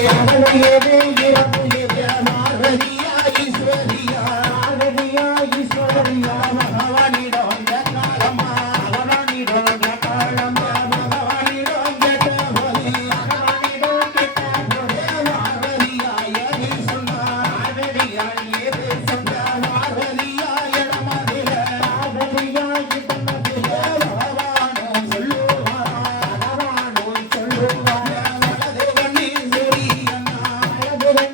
Thank you.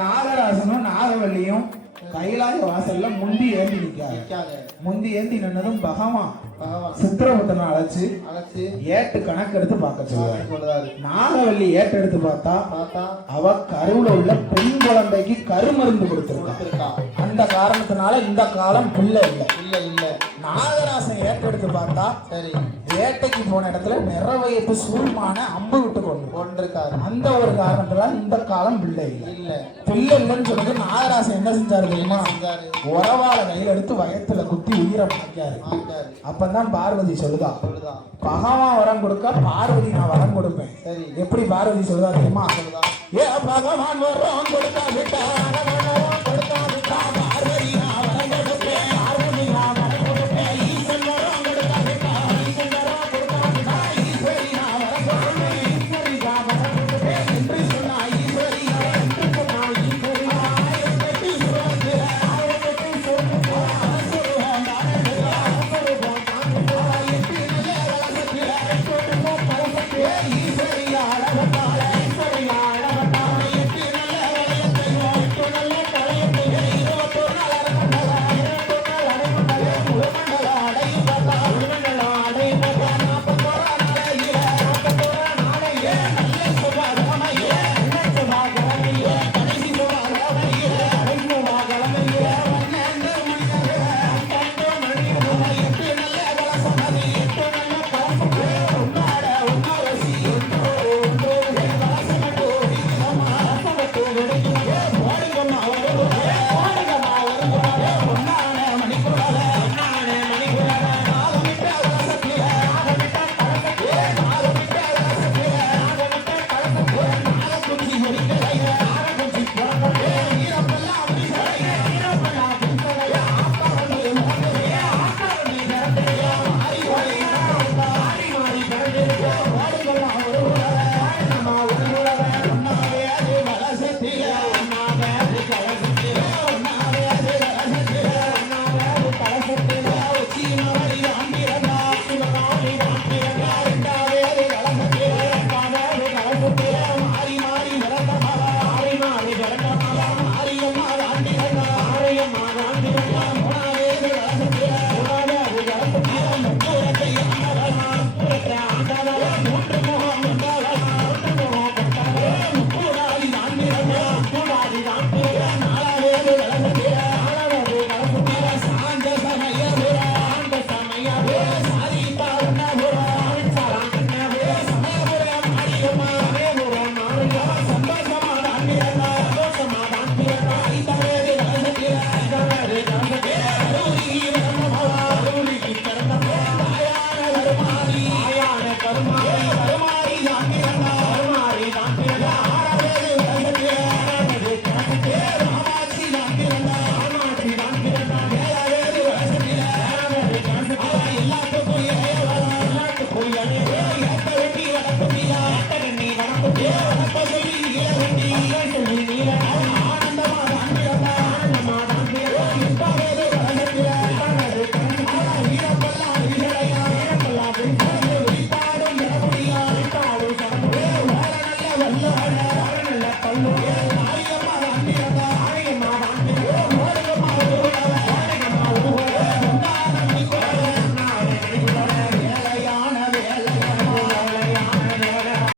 நாகராசனும் நாகவல்லியும் கைலாய வாசல்ல முந்தி ஏந்தி நிக்காது. முந்தி ஏந்தி நின்னதும் பகவான் சித்திரகுப்தனை அழைச்சு ஏட்டு கணக்கு எடுத்து பார்க்க சொல்லுவாரு. நாகவல்லி ஏட்டு எடுத்து பார்த்தா அவ கருவுல உள்ள பெண் குழந்தைக்கு கருமருந்து கொடுத்திருக்கா. அந்த காரணத்தினால இந்த காலம் பிள்ளை இல்ல. நாகராசன் ஏட்டு எடுத்து பார்த்தா சரி வேட்டைக்கு போன இடத்துல நிறவயப்பு சூழ்மான அம்பு விட்டு கொண்டிருக்காரு. அந்த ஒரு காரணத்துல இந்த காலம் பிள்ளை இல்லைன்னு சொல்லிட்டு நாகராசன் என்ன செஞ்சாரு தெரியுமா? உறவாள கையில எடுத்து வயத்துல குத்தி உயிரை மாட்டாரு. அப்பதான் பார்வதி சொல்லுதா பகவான் வரம் கொடுக்க பார்வதி நான் வரம் கொடுப்பேன். எப்படி பார்வதி சொல்லுதா தெரியுமா? ஏ பகவான் வரம் கொடுத்தா விட்டா பார்வதி நான் வரம் கொடுப்பேன். பார்வதி நான் வரம் கொடுப்பேன். ஈசன் வரம் கொடுத்தா விட்டா ஈசன் வரம் கொடுத்தா விட்டா ஈஸ்வரி நான் வரம் கொடுப்பேன். ஈஸ்வரி நான் வரம் கொடுப்பேன் என்று சொன்னா ஈஸ்வரி என்று சொன்னா ஈஸ்வரி ஆயிரத்தி சுரந்து ஆயிரத்தி சுரந்து அரசுருவான் அரசுருவான் எட்டி நல்ல வளசத்தில கொடுமோ பரசத்தில ஈஸ்வரி அழகத்தால ஈஸ்வரி அழகத்தால எட்டி நல்ல வளையத்தையோ எட்டு நல்ல தலையத்தையோ 21 நாள் அடமண்டல 21 நாள் அடமண்டல உலமண்டல அடையும் பார்த்தா உலமண்டலம் அடையும் பார்த்தா 41 நாளையே 41 நாளையே நல்ல சுபாகரமையே நல்ல சுபாகரமையே கடைசி சுபாகரமையே கடைசி சுபாகரமையே வண்ணண்டு மணியே அண்டண்டு மணியே எட்டு நல்ல வளசமதி எட்டு நல்ல பரசமே உன்னாட உன்னாரசி ஒன்று வளசமட்டு விதிலமா ரசமட்டு விடுகியே போடுங்கம்மா வருகுமா பொன்னான மணிக்குரல நாகமிட்ட வளசத்தில நாகமிட்ட கலசத்தில நாகமிட்ட வளசத்தில நாகமிட்ட கலசத்தில நாகக்குச்சி முடிக்கலைய நாகக்குச்சி பிறந்தே வீரப்பெல்லாம் விரிசலைய வீரப்பெல்லாம் விரிசலைய ஆத்தாவண்டி மோகலைய ஆத்தாவண்டி பிறந்தைய மாறி மாறி பிறந்திருக்க ஓடுங்கம்மா வருகுமா ஒன்னாவே அது வளசத்தில ஒன்னாவே அது கலசத்தில ஒன்னாவே அது வளசத்தில ஒன்னாவே அது கலசத்தில உச்சிமவரி ஆண்டிரங்கா சிவகாமி ஆண்டிரங்கா ரெண்டாவே அது கலசத்தில ரெண்டாவே அது கலசத்தில மாறி மாறி பிறந்தமா மாறி மாறி பிறந்தமா மாரியம்மா ஆண்டிரங்கா மாரியம்மா ஆண்டிரங்கா மூணாவே அது கலசத்தில மூணாவே அது கலசத்தில முக்கூரத்தை ஆண்டவனா முக்கூரத்தை ஆண்டவனா மூன்று முகம் கொண்டவனா மூன்று முகம் கொண்டவனா முக்கூராதி ஆண்டிரங்கா முக்கூராதி ஆண்டிரங்கா நாலாவே அது கலசத்தில நாலாவே அது கலசத்தில சாந்த சமயவே ஆண்ட சமயவே சாதித்தா உண்ணபுர ஆண்சாராங்கவே சமயபுர மாரியம்மா சமயபுர மாரியம்மா சந்தோஷமான ஆண்டிரங்கா சந்தோஷமான ஆண்டிரங்கா ஐந்தாவே அது கலசத்தில ஐந்தாவே அது கலசத்தில அருளிக்கு பிறந்தவளா அருளிக்கு பிறந்தவளா தாயான கருமாரி தாயான கருமாரி கருமாரி ஆண்டிரங்கா கருமாரி ஆண்டிரங்கா ஆறாவே அது கலசத்தில ஆறாவது கலசத்தில ராமாட்சி ஆண்டிரங்கா ராமாட்சி ஆண்டிரங்கா ஏழாவே அது கலசத்தில ஏழாவது கலசத்தில எல்லாத்துக்கும் எல்லாத்துக்கும் ஏத்த வெட்டி வடக்கு மீதா ஏத்த வெண்ணி வடக்கு வடக்க சொல்லி நீல வெண்ணி சொல்லி நீல ஆனந்தமா ஆண்டிரங்கா ஆனந்தமா ஆண்டிரங்கா எட்டாவே அது கலசத்தில எட்டாவது கலசத்தில வீரப்பெல்லாம் விரிசலையா வீரப்பெல்லாம் விரிசலையா விரித்தாடும் ஜனமுடியா விரித்தாடும் ஜனமுடியா வாழ நல்ல வல்லவன வாழ நல்ல பல்லுடைய மாரியம்மா ஆண்டிரங்கா